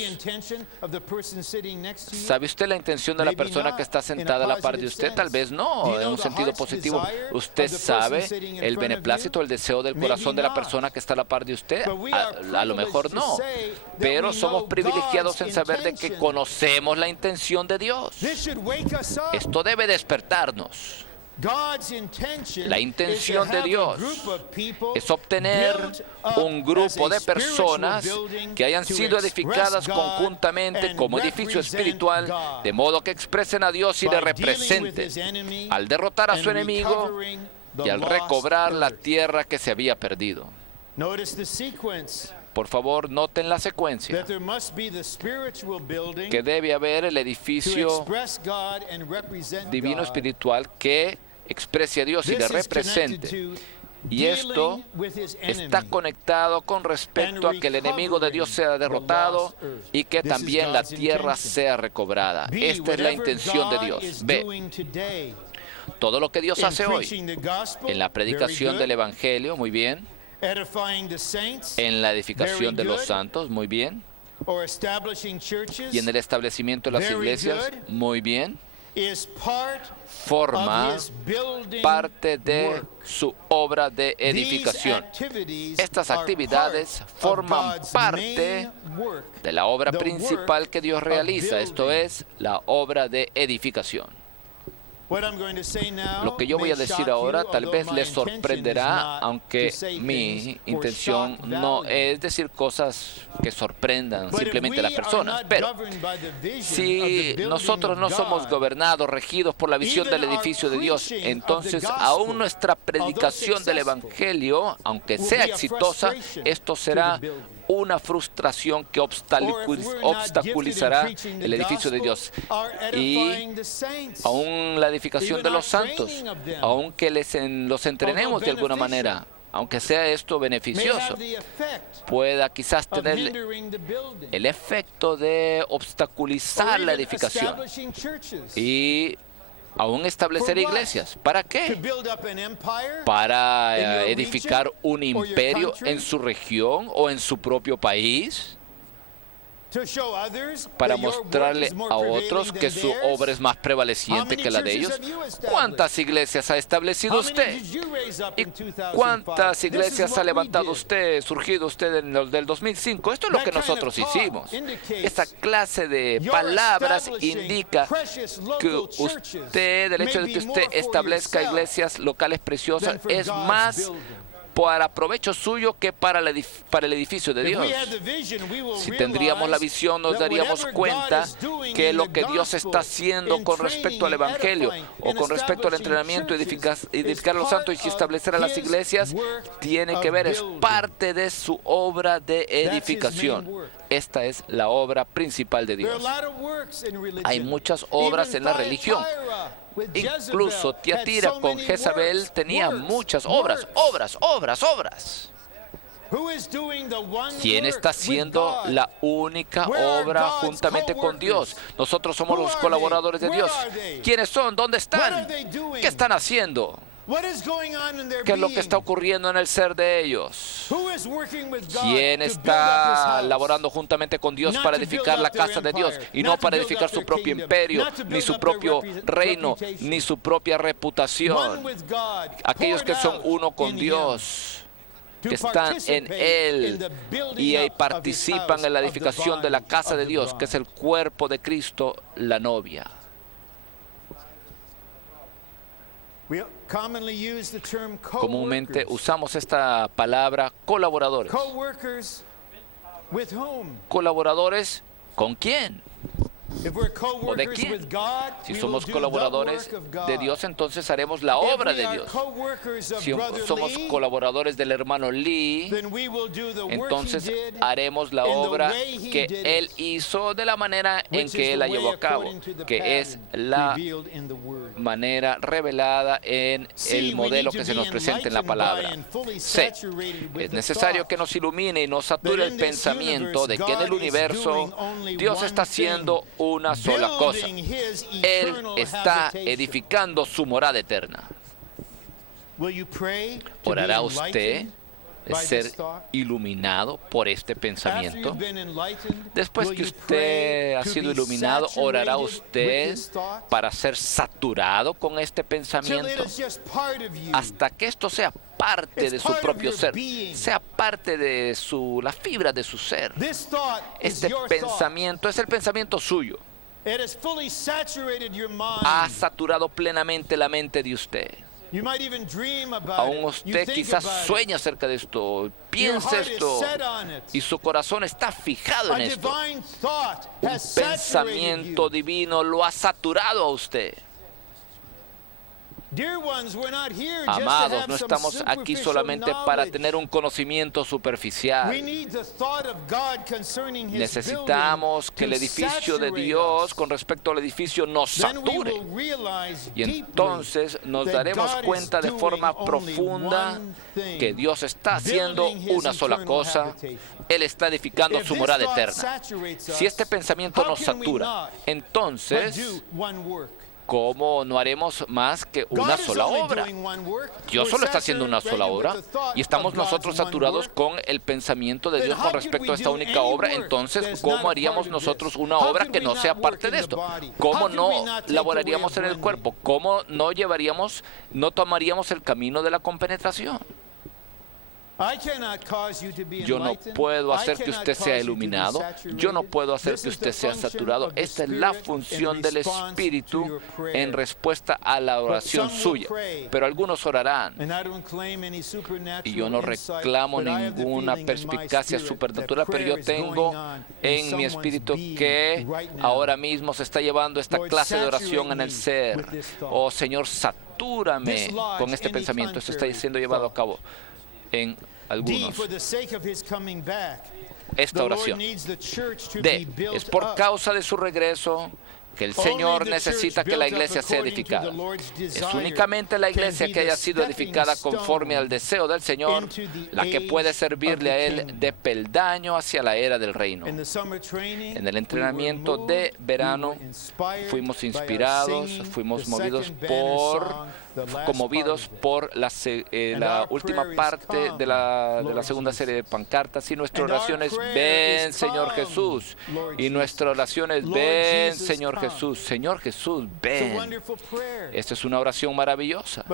¿Sabe usted la intención de la persona que está sentada a la par de usted? Tal vez no, en un sentido positivo. ¿Usted sabe el beneplácito, el deseo del corazón de la persona que está a la par de usted? A lo mejor no. Pero somos privilegiados en saber de que conocemos la intención de Dios. Esto debe despertarnos. La intención de Dios es obtener un grupo de personas que hayan sido edificadas conjuntamente como edificio espiritual, de modo que expresen a Dios y le representen al derrotar a su enemigo y al recobrar la tierra que se había perdido. Por favor, noten la secuencia, que debe haber el edificio divino espiritual que exprese a Dios y le represente. Y esto está conectado con respecto a que el enemigo de Dios sea derrotado y que también la tierra sea recobrada. Esta es la intención de Dios. Ve, todo lo que Dios hace hoy en la predicación del Evangelio, muy bien. En la edificación de los santos, muy bien. Y en el establecimiento de las iglesias, muy bien. Forma parte de su obra de edificación. Estas actividades forman parte de la obra principal que Dios realiza, esto es, la obra de edificación. Lo que yo voy a decir ahora tal vez les sorprenderá, aunque mi intención no es decir cosas que sorprendan simplemente a las personas. Pero si nosotros no somos gobernados, regidos por la visión del edificio de Dios, entonces aún nuestra predicación del Evangelio, aunque sea exitosa, esto será una frustración que obstaculizará el edificio de Dios. Y aún la edificación de los santos, aunque los entrenemos de alguna manera, aunque sea esto beneficioso, pueda quizás tener el efecto de obstaculizar la edificación y aún establecer iglesias. ¿Para qué? ¿Para edificar un imperio en su región o en su propio país? para mostrarle a otros que su obra es más prevaleciente que la de ellos. ¿Cuántas iglesias ha establecido usted? ¿Y cuántas iglesias ha levantado usted, surgido usted en el del 2005? Esto es lo que nosotros hicimos. Esta clase de palabras indica que usted, el hecho de que usted establezca iglesias locales preciosas, es más para provecho suyo que para el edificio de Dios. Si tendríamos la visión, nos daríamos cuenta que lo que Dios está haciendo con respecto al Evangelio o con respecto al entrenamiento, edificar a los santos y establecer a las iglesias, tiene que ver, es parte de su obra de edificación. Esta es la obra principal de Dios. Hay muchas obras en la religión. Incluso Tiatira con Jezabel tenía muchas obras. ¿Quién está haciendo la única obra juntamente con Dios? Nosotros somos los colaboradores de Dios. ¿Quiénes son? ¿Dónde están? ¿Qué están haciendo? ¿Qué es lo que está ocurriendo en el ser de ellos? ¿Quién está laborando juntamente con Dios para edificar la casa de Dios y no para edificar su propio imperio, ni su propio reino, ni su propia reputación? Aquellos que son uno con Dios, que están en Él y participan en la edificación de la casa de Dios, que es el cuerpo de Cristo, la novia. Comúnmente usamos esta palabra colaboradores. ¿Colaboradores con quién? ¿O de quién? Si somos colaboradores de Dios, entonces haremos la obra de Dios. Si somos colaboradores del hermano Lee, entonces haremos la obra que él hizo de la manera en que él la llevó a cabo, que es la manera revelada en el modelo que se nos presenta en la palabra. C. Es necesario que nos ilumine y nos sature el pensamiento de que en el universo Dios está haciendo una sola cosa. Él está edificando su morada eterna. ¿Orará usted de ser iluminado por este pensamiento? Después que usted ha sido iluminado, ¿orará usted para ser saturado con este pensamiento? Hasta que esto sea parte de su propio ser, sea parte de la fibra de su ser. Este pensamiento es el pensamiento suyo. Ha saturado plenamente la mente de usted. Aún usted quizás sueña acerca de esto, piensa esto, y su corazón está fijado en esto. Un pensamiento divino lo ha saturado a usted. Amados, no estamos aquí solamente para tener un conocimiento superficial. Necesitamos que el edificio de Dios con respecto al edificio nos sature. Y entonces nos daremos cuenta de forma profunda que Dios está haciendo una sola cosa. Él está edificando su morada eterna. Si este pensamiento nos satura, entonces ¿cómo no haremos más que una sola obra? Dios solo está haciendo una sola obra y estamos nosotros saturados con el pensamiento de Dios con respecto a esta única obra. Entonces, ¿cómo haríamos nosotros una obra que no sea parte de esto? ¿Cómo no laboraríamos en el cuerpo? ¿Cómo no tomaríamos el camino de la compenetración? Yo no puedo hacer que usted sea iluminado. Yo no puedo hacer que usted sea saturado. Esta es la función del Espíritu en respuesta a la oración suya. Pero algunos orarán. Y yo no reclamo ninguna perspicacia supernatural, pero yo tengo en mi espíritu que ahora mismo se está llevando esta clase de oración en el ser. Oh Señor, satúrame con este pensamiento. Esto está siendo llevado a cabo en algunos. Esta oración. D. Es por causa de su regreso que el Señor necesita que la iglesia sea edificada. Es únicamente la iglesia que haya sido edificada conforme al deseo del Señor la que puede servirle a Él de peldaño hacia la era del reino. En el entrenamiento de verano fuimos inspirados, fuimos movidos por conmovidos por la última parte de la segunda serie de pancartas. Y nuestra oración es: ven, Señor Jesús. Y nuestra oración es: ven, Señor Jesús. Señor Jesús, ven. Esta es una oración maravillosa.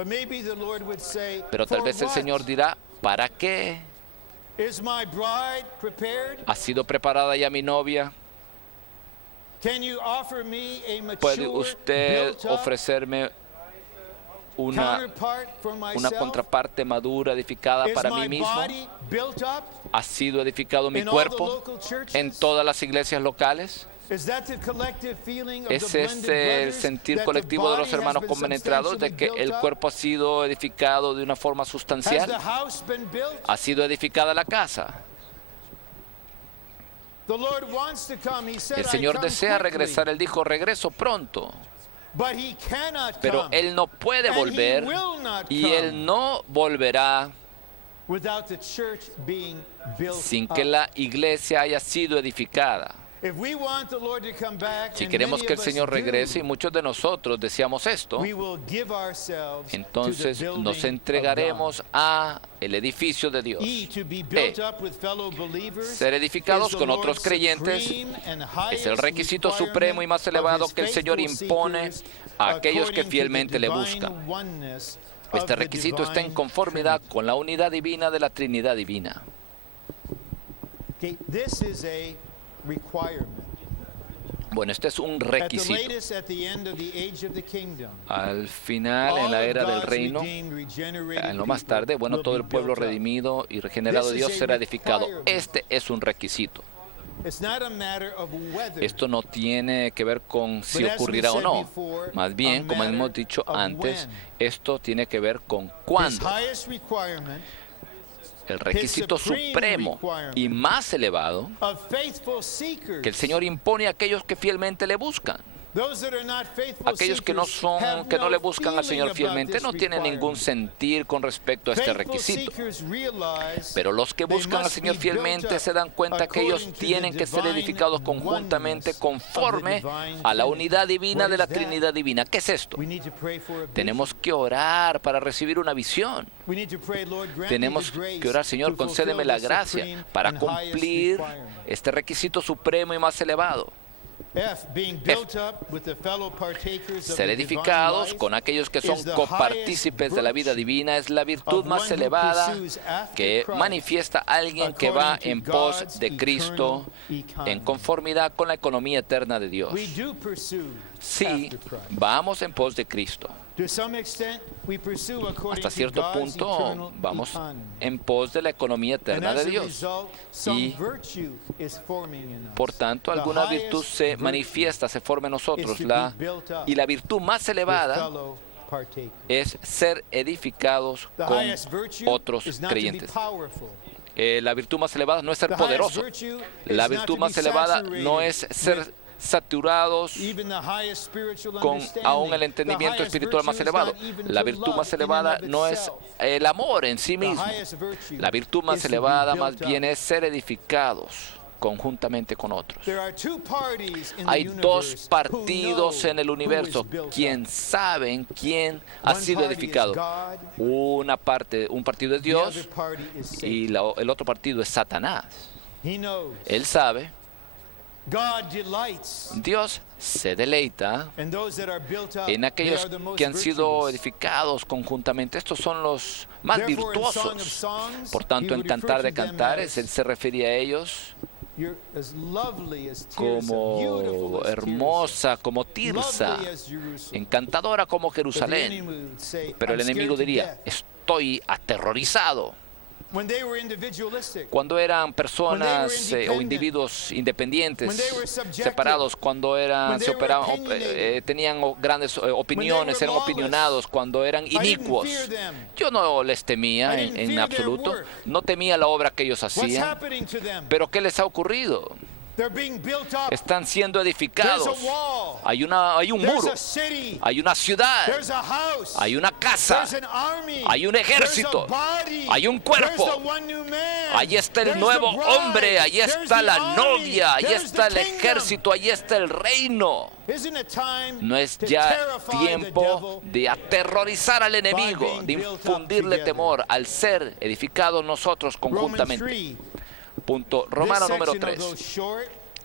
Pero tal vez el Señor dirá: ¿para qué? ¿Ha sido preparada ya mi novia? ¿Puede usted ofrecerme una contraparte madura, edificada para mí mismo? ¿Ha sido edificado mi cuerpo en todas las iglesias locales? ¿Ese es el sentir colectivo de los hermanos compenetrados, de que el cuerpo ha sido edificado de una forma sustancial? ¿Ha sido edificada la casa? El Señor desea regresar. Él dijo: regreso pronto. Pero Él no puede volver, y Él no volverá sin que la iglesia haya sido edificada. Si queremos que el Señor regrese, y muchos de nosotros deseamos esto, entonces nos entregaremos a el edificio de Dios. Ser edificados con otros creyentes es el requisito supremo y más elevado que el Señor impone a aquellos que fielmente le buscan. Este requisito está en conformidad con la unidad divina de la Trinidad divina. Bueno, este es un requisito. Al final, en la era del reino, en lo más tarde, bueno, todo el pueblo redimido y regenerado de Dios será edificado. Este es un requisito. Esto no tiene que ver con si ocurrirá o no. Más bien, como hemos dicho antes, esto tiene que ver con cuándo. El requisito supremo y más elevado que el Señor impone a aquellos que fielmente le buscan. Aquellos que no le buscan al Señor fielmente no tienen ningún sentir con respecto a este requisito. Pero los que buscan al Señor fielmente se dan cuenta que ellos tienen que ser edificados conjuntamente conforme a la unidad divina de la Trinidad divina. ¿Qué es esto? Tenemos que orar para recibir una visión. Tenemos que orar: Señor, concédeme la gracia para cumplir este requisito supremo y más elevado. Ser edificados con aquellos que son copartícipes de la vida divina es la virtud más elevada que manifiesta alguien que va en pos de Cristo en conformidad con la economía eterna de Dios. Sí, vamos en pos de Cristo. Hasta cierto punto vamos en pos de la economía eterna de Dios. Y por tanto, alguna virtud se manifiesta, se forma en nosotros. Y la virtud más elevada es ser edificados con otros creyentes. La virtud más elevada no es ser poderoso. La virtud más elevada no es ser saturados con aún el entendimiento espiritual más elevado. La virtud más elevada no es el amor en sí mismo. La virtud más elevada más bien es ser edificados conjuntamente con otros. Hay dos partidos en el universo. ¿Quién saben quién ha sido edificado? Un partido es Dios y el otro partido es Satanás. Él sabe. Dios se deleita en aquellos que han sido edificados conjuntamente. Estos son los más virtuosos. Por tanto, en Cantar de Cantares, Él se refería a ellos como hermosa, como Tirsa, encantadora como Jerusalén. Pero el enemigo diría: estoy aterrorizado. Cuando eran personas o individuos independientes, separados, cuando tenían grandes opiniones, eran opinionados, cuando eran inicuos, yo no les temía en absoluto, no temía la obra que ellos hacían. Pero ¿qué les ha ocurrido? Están siendo edificados. Hay un muro. Hay una ciudad. Hay una casa. Hay un ejército. Hay un cuerpo. Allí está el nuevo hombre. Allí está la novia. Allí está el ejército. Allí está el reino. ¿No es ya tiempo de aterrorizar al enemigo, de infundirle temor al ser edificados nosotros conjuntamente? Punto romano número 3.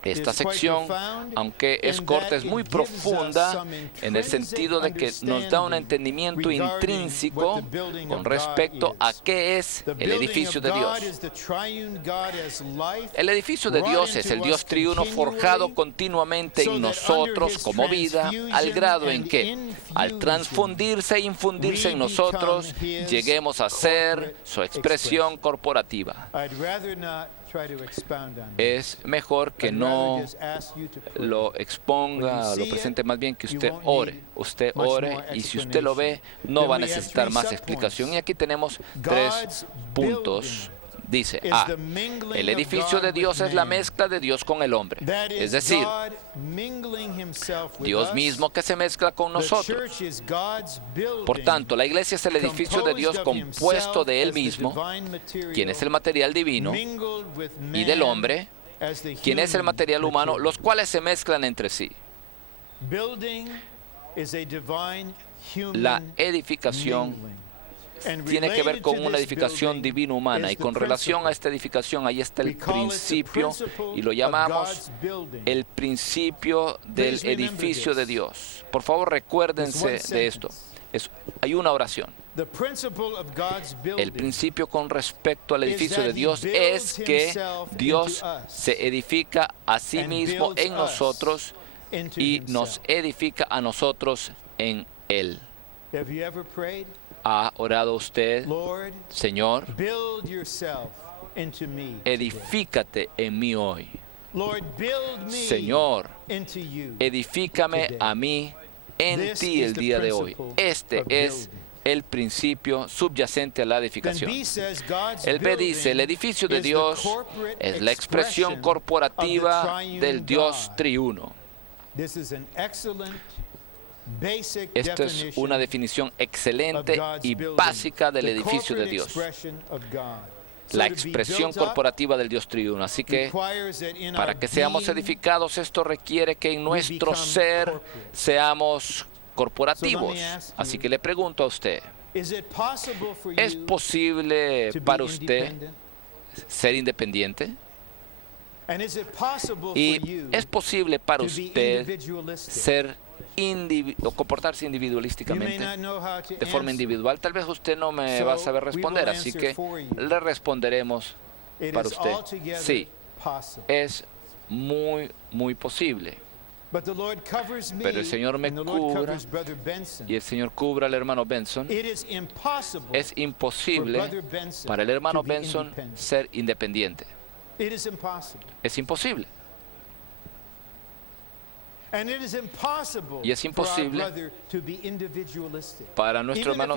Esta sección, aunque es corta, es muy profunda en el sentido de que nos da un entendimiento intrínseco con respecto a qué es el edificio de Dios. El edificio de Dios es el Dios triuno forjado continuamente en nosotros como vida, al grado en que, al transfundirse e infundirse en nosotros, lleguemos a ser su expresión corporativa. Es mejor que no lo exponga, lo presente, más bien que usted ore. Usted ore y si usted lo ve, no va a necesitar más explicación. Y aquí tenemos 3 puntos. Dice, el edificio de Dios es la mezcla de Dios con el hombre. Es decir, Dios mismo que se mezcla con nosotros. Por tanto, la iglesia es el edificio de Dios compuesto de Él mismo, quien es el material divino, y del hombre, quien es el material humano, los cuales se mezclan entre sí. La edificación tiene que ver con una edificación divino-humana, y con relación a esta edificación ahí está el principio, y lo llamamos el principio del edificio de Dios. Por favor, recuérdense de esto. Hay una oración. El principio con respecto al edificio de Dios es que Dios se edifica a sí mismo en nosotros y nos edifica a nosotros en Él. ¿Ha orado usted? Señor, edifícate en mí hoy. Señor, edifícame a mí en ti el día de hoy. Este es el principio subyacente a la edificación. El B dice, el edificio de Dios es la expresión corporativa del Dios triuno. Esta es una definición excelente y básica del edificio de Dios, la expresión corporativa del Dios triuno. Así que, para que seamos edificados, esto requiere que en nuestro ser seamos corporativos. Así que le pregunto a usted, ¿es posible para usted ser independiente? ¿Y es posible para usted comportarse individualísticamente, de forma individual? Tal vez usted no me va a saber responder, así que le responderemos para usted. Sí, es muy posible. Pero el Señor me cubra y el Señor cubra al hermano Benson. Es imposible para el hermano Benson ser independiente. Es imposible. Y es imposible para nuestro hermano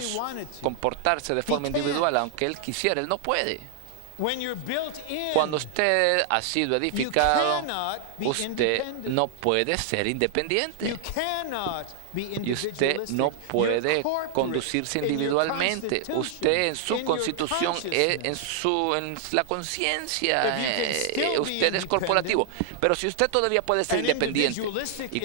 comportarse de forma individual, aunque él quisiera, él no puede. Cuando usted ha sido edificado, usted no puede ser independiente. Y usted no puede conducirse individualmente. Usted en su constitución, en la conciencia, usted es corporativo. Pero si usted todavía puede ser independiente y